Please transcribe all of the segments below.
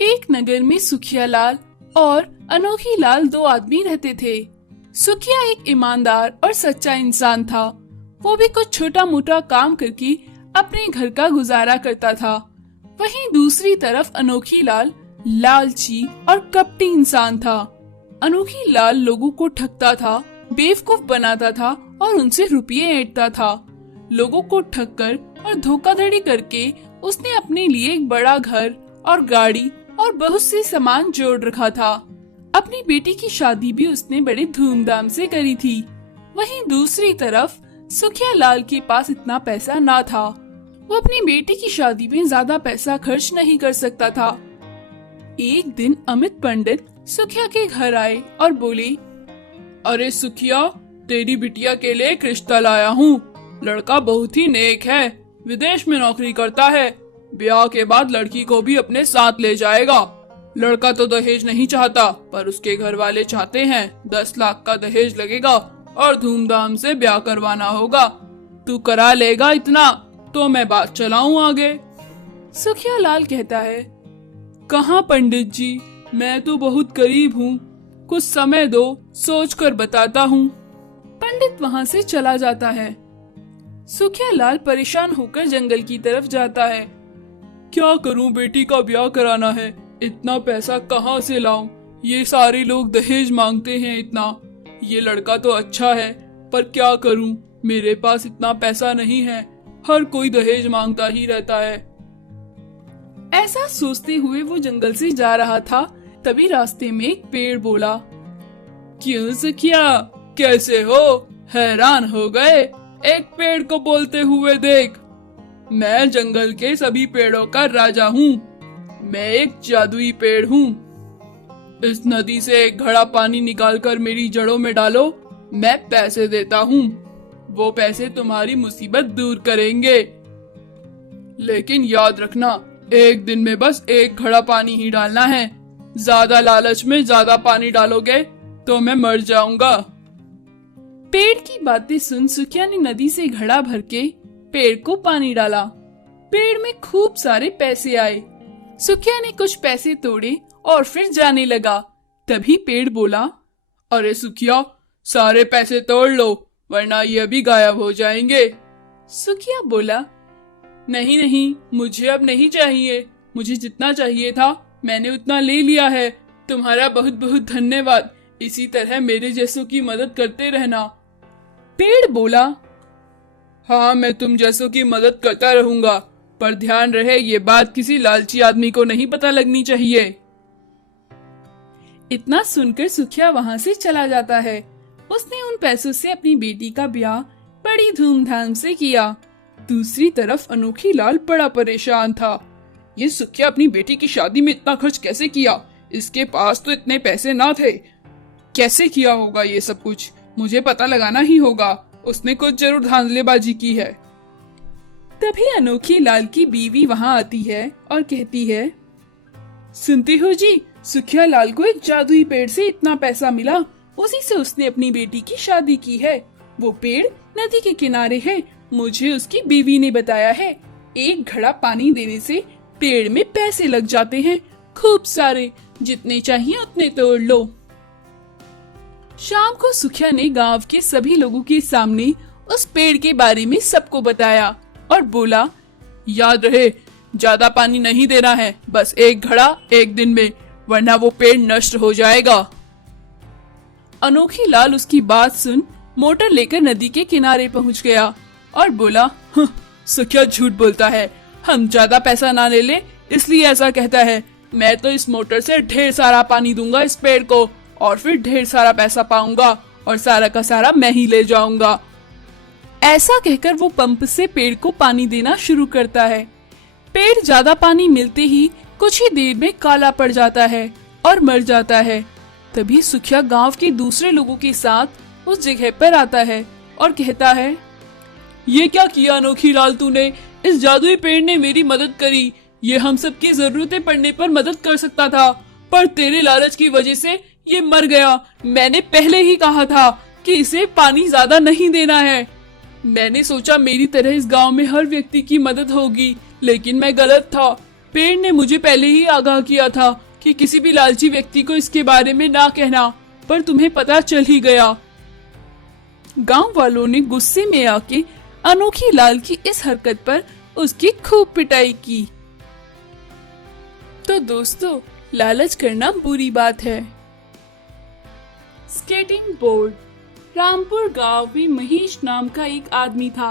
एक नगर में सुखिया लाल और अनोखी लाल दो आदमी रहते थे। सुखिया एक ईमानदार और सच्चा इंसान था। वो भी कुछ छोटा मोटा काम करके अपने घर का गुजारा करता था। वहीं दूसरी तरफ अनोखी लाल लालची और कपटी इंसान था। अनोखी लाल लोगों को ठगता था, बेवकूफ बनाता था और उनसे रुपये ऐंठता था। लोगों को ठगकर और धोखाधड़ी करके उसने अपने लिए एक बड़ा घर और गाड़ी और बहुत से सामान जोड़ रखा था। अपनी बेटी की शादी भी उसने बड़े धूमधाम से करी थी। वहीं दूसरी तरफ सुखिया लाल के पास इतना पैसा ना था। वो अपनी बेटी की शादी में ज्यादा पैसा खर्च नहीं कर सकता था। एक दिन अमित पंडित सुखिया के घर आए और बोले, अरे सुखिया, तेरी बिटिया के लिए एक रिश्ता लाया हूँ। लड़का बहुत ही नेक है, विदेश में नौकरी करता है। ब्याह के बाद लड़की को भी अपने साथ ले जाएगा। लड़का तो दहेज नहीं चाहता, पर उसके घर वाले चाहते हैं 10 लाख का दहेज लगेगा और धूमधाम से ब्याह करवाना होगा। तू करा लेगा इतना तो मैं बात चलाऊं आगे। सुखिया लाल कहता है, कहाँ पंडित जी, मैं तो बहुत करीब हूँ, कुछ समय दो, सोच कर बताता हूँ। पंडित वहाँ से चला जाता है। सुखिया लाल परेशान होकर जंगल की तरफ जाता है। क्या करूँ, बेटी का ब्याह कराना है, इतना पैसा कहाँ से लाऊं? ये सारे लोग दहेज मांगते हैं इतना। ये लड़का तो अच्छा है, पर क्या करूँ, मेरे पास इतना पैसा नहीं है। हर कोई दहेज मांगता ही रहता है। ऐसा सोचते हुए वो जंगल से जा रहा था। तभी रास्ते में एक पेड़ बोला, क्यों सुखिया, कैसे हो? हैरान हो गए? एक पेड़ को बोलते हुए देख। मैं जंगल के सभी पेड़ों का राजा हूँ। मैं एक जादुई पेड़ हूँ। इस नदी से एक घड़ा पानी निकालकर मेरी जड़ों में डालो, मैं पैसे देता हूँ। वो पैसे तुम्हारी मुसीबत दूर करेंगे। लेकिन याद रखना, एक दिन में बस एक घड़ा पानी ही डालना है। ज्यादा लालच में ज्यादा पानी डालोगे तो मैं मर जाऊंगा। पेड़ की बातें सुन सुखिया ने नदी से घड़ा भर के पेड़ को पानी डाला। पेड़ में खूब सारे पैसे आए। सुखिया ने कुछ पैसे तोड़े और फिर जाने लगा। तभी पेड़ बोला, अरे सुखिया, सारे पैसे तोड़ लो, वरना ये भी गायब हो जाएंगे। सुखिया बोला, नहीं नहीं, मुझे अब नहीं चाहिए। मुझे जितना चाहिए था मैंने उतना ले लिया है। तुम्हारा बहुत बहुत धन्यवाद। इसी तरह मेरे जैसों की मदद करते रहना। पेड़ बोला, हाँ, मैं तुम जैसों की मदद करता रहूंगा, पर ध्यान रहे ये बात किसी लालची आदमी को नहीं पता लगनी चाहिए। इतना सुनकर सुखिया वहाँ से चला जाता है। उसने उन पैसों से अपनी बेटी का ब्याह बड़ी धूमधाम से किया। दूसरी तरफ अनोखी लाल बड़ा परेशान था। ये सुखिया अपनी बेटी की शादी में इतना खर्च कैसे किया? इसके पास तो इतने पैसे ना थे। कैसे किया होगा ये सब कुछ? मुझे पता लगाना ही होगा। उसने कुछ जरूर धांधलेबाजी की है। तभी अनोखी लाल की बीवी वहाँ आती है और कहती है, सुनते हो जी, सुखिया लाल को एक जादुई पेड़ से इतना पैसा मिला, उसी से उसने अपनी बेटी की शादी की है। वो पेड़ नदी के किनारे है, मुझे उसकी बीवी ने बताया है। एक घड़ा पानी देने से पेड़ में पैसे लग जाते हैं, खूब सारे, जितने चाहिए उतने तोड़ लो। शाम को सुखिया ने गांव के सभी लोगों के सामने उस पेड़ के बारे में सबको बताया और बोला, याद रहे, ज्यादा पानी नहीं देना है, बस एक घड़ा एक दिन में, वरना वो पेड़ नष्ट हो जाएगा। अनोखी लाल उसकी बात सुन मोटर लेकर नदी के किनारे पहुंच गया और बोला, सुखिया झूठ बोलता है, हम ज्यादा पैसा ना ले ले इसलिए ऐसा कहता है। मैं तो इस मोटर से ढेर सारा पानी दूंगा इस पेड़ को, और फिर ढेर सारा पैसा पाऊंगा और सारा का सारा मैं ही ले जाऊंगा। ऐसा कहकर वो पंप से पेड़ को पानी देना शुरू करता है। पेड़ ज्यादा पानी मिलते ही कुछ ही देर में काला पड़ जाता है और मर जाता है। तभी सुखिया गांव के दूसरे लोगों के साथ उस जगह पर आता है और कहता है, ये क्या किया अनोखी लाल तूने? इस जादुई पेड़ ने मेरी मदद करी। ये हम सबकी जरूरतें पड़ने पर मदद कर सकता था, पर तेरे लालच की वजह से ये मर गया। मैंने पहले ही कहा था कि इसे पानी ज्यादा नहीं देना है। मैंने सोचा मेरी तरह इस गांव में हर व्यक्ति की मदद होगी, लेकिन मैं गलत था। पेड़ ने मुझे पहले ही आगाह किया था कि किसी भी लालची व्यक्ति को इसके बारे में ना कहना, पर तुम्हें पता चल ही गया। गांव वालों ने गुस्से में आके अनोखी लाल की इस हरकत पर उसकी खूब पिटाई की। तो दोस्तों, लालच करना बुरी बात है। Skating board. रामपुर गांव में महेश नाम का एक आदमी था।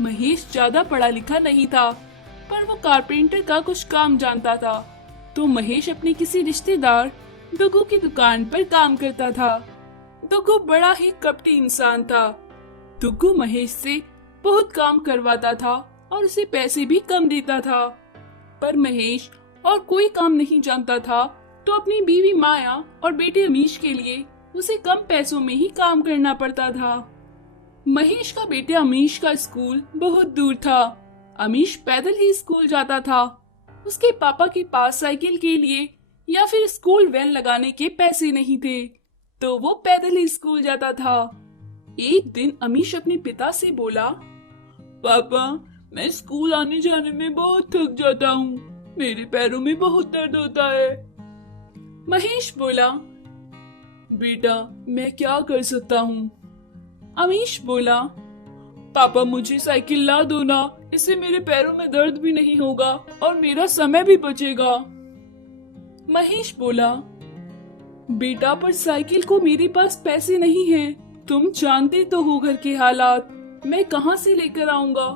महेश ज्यादा पढ़ा लिखा नहीं था, पर वो कारपेंटर का कुछ काम जानता था। तो महेश अपने किसी रिश्तेदार दुग्गू की दुकान पर काम करता था। दुग्गू बड़ा ही कपटी इंसान था। दुग्गू महेश से बहुत काम करवाता था और उसे पैसे भी कम देता था। पर महेश और कोई काम नहीं जानता था, तो अपनी बीवी माया और बेटे अमीश के लिए उसे कम पैसों में ही काम करना पड़ता था। महेश का बेटे अमीश का स्कूल बहुत दूर था। अमीश पैदल ही स्कूल जाता था। उसके पापा के पास साइकिल के लिए या फिर स्कूल वैन लगाने के पैसे नहीं थे, तो वो पैदल ही स्कूल जाता था। एक दिन अमीश अपने पिता से बोला, पापा, मैं स्कूल आने जाने में बहुत थक जाता हूँ। मेरे पैरों में बहुत दर्द होता है। महेश बोला, बेटा, मैं क्या कर सकता हूँ? अमीश बोला, पापा, मुझे साइकिल ला दो ना, इससे मेरे पैरों में दर्द भी नहीं होगा और मेरा समय भी बचेगा। महेश बोला, बेटा, पर साइकिल को मेरे पास पैसे नहीं हैं। तुम जानते तो हो घर के हालात, मैं कहाँ से लेकर आऊंगा?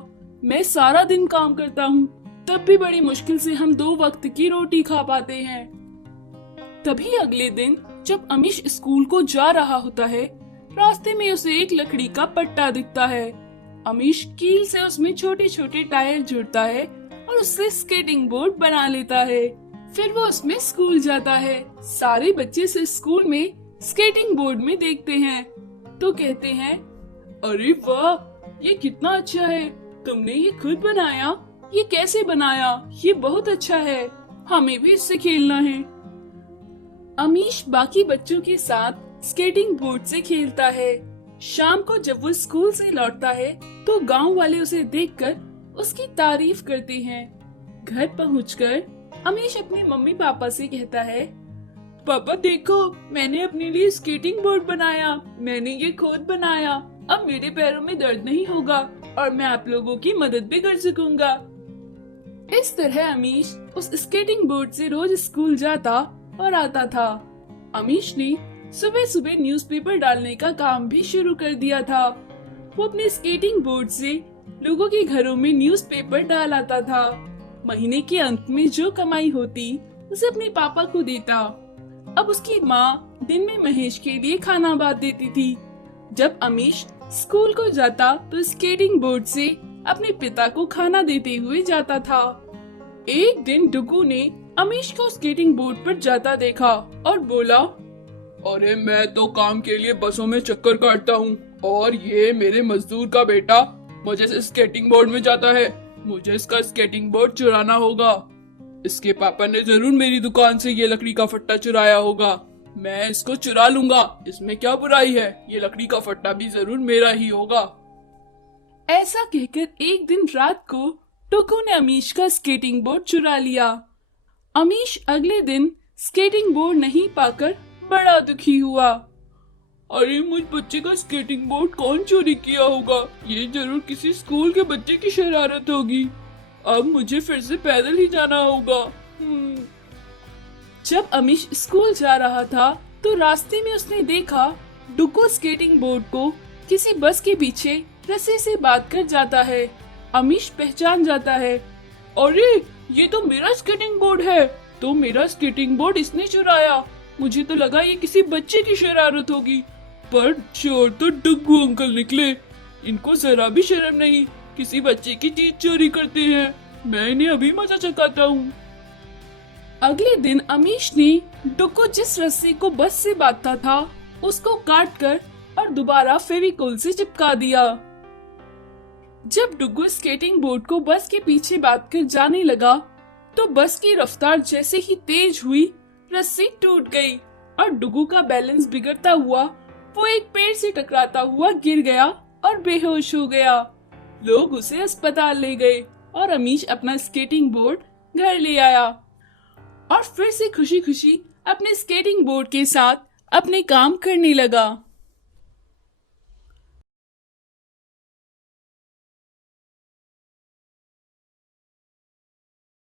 मैं सारा दिन काम करता हूँ, तब भी बड़ी मुश्किल से हम 2 वक्त की रोटी खा पाते हैं। तभी अगले दिन जब अमीश स्कूल को जा रहा होता है, रास्ते में उसे एक लकड़ी का पट्टा दिखता है। अमीश कील से उसमें छोटे छोटे टायर जोड़ता है और उससे स्केटिंग बोर्ड बना लेता है। फिर वो उसमें स्कूल जाता है। सारे बच्चे से स्कूल में स्केटिंग बोर्ड में देखते हैं तो कहते हैं, अरे वाह, ये कितना अच्छा है। तुमने ये खुद बनाया? ये कैसे बनाया? ये बहुत अच्छा है, हमें भी इससे खेलना है। अमीश बाकी बच्चों के साथ स्केटिंग बोर्ड से खेलता है। शाम को जब वो स्कूल से लौटता है तो गांव वाले उसे देखकर उसकी तारीफ करते हैं। घर पहुंचकर अमीश अपने मम्मी पापा से कहता है, पापा देखो, मैंने अपने लिए स्केटिंग बोर्ड बनाया। मैंने ये खुद बनाया। अब मेरे पैरों में दर्द नहीं होगा और मैं आप लोगों की मदद भी कर सकूंगा। इस तरह अमीश उस स्केटिंग बोर्ड से रोज स्कूल जाता और आता था। अमीश ने सुबह सुबह न्यूज़पेपर डालने का काम भी शुरू कर दिया था। वो अपने स्केटिंग बोर्ड से लोगों के घरों में न्यूज़पेपर डाल आता था। महीने के अंत में जो कमाई होती उसे अपने पापा को देता। अब उसकी माँ दिन में महेश के लिए खाना बांध देती थी। जब अमीश स्कूल को जाता तो स्केटिंग बोर्ड से अपने पिता को खाना देते हुए जाता था। एक दिन डुगू ने अमीश को स्केटिंग बोर्ड पर जाता देखा और बोला, अरे मैं तो काम के लिए बसों में चक्कर काटता हूँ और ये मेरे मजदूर का बेटा मजे से स्केटिंग बोर्ड में जाता है। मुझे इसका स्केटिंग बोर्ड चुराना होगा। इसके पापा ने जरूर मेरी दुकान से ये लकड़ी का फट्टा चुराया होगा। मैं इसको चुरा लूंगा, इसमें क्या बुराई है? ये लकड़ी का फट्टा भी जरूर मेरा ही होगा। ऐसा कहकर एक दिन रात को टुकू ने अमीश का स्केटिंग बोर्ड चुरा लिया। अमीश अगले दिन स्केटिंग बोर्ड नहीं पाकर बड़ा दुखी हुआ। अरे, मुझ बच्चे का स्केटिंग बोर्ड कौन चोरी किया होगा? ये जरूर किसी स्कूल के बच्चे की शरारत होगी। अब मुझे फिर से पैदल ही जाना होगा। जब अमीश स्कूल जा रहा था तो रास्ते में उसने देखा डुगू स्केटिंग बोर्ड को किसी बस के पीछे रस्सी से बांध कर जाता है। अमीश पहचान जाता है, अरे ये तो मेरा स्केटिंग बोर्ड है। तो मेरा स्केटिंग बोर्ड इसने चुराया। मुझे तो लगा ये किसी बच्चे की शरारत होगी, पर चोर तो डुगू अंकल निकले। इनको जरा भी शर्म नहीं, किसी बच्चे की चीज चोरी करते हैं। मैं इन्हें अभी मजा चखाता हूँ। अगले दिन अमीश ने डुगू जिस रस्सी को बस से बांधता था उसको काट कर और दोबारा फेविकोल से चिपका दिया। जब डुगू स्केटिंग बोर्ड को बस के पीछे बांधकर जाने लगा तो बस की रफ्तार जैसे ही तेज हुई, रस्सी टूट गई और डुगू का बैलेंस बिगड़ता हुआ वो एक पेड़ से टकराता हुआ गिर गया और बेहोश हो गया। लोग उसे अस्पताल ले गए और अमीश अपना स्केटिंग बोर्ड घर ले आया और फिर से खुशी खुशी अपने स्केटिंग बोर्ड के साथ अपने काम करने लगा।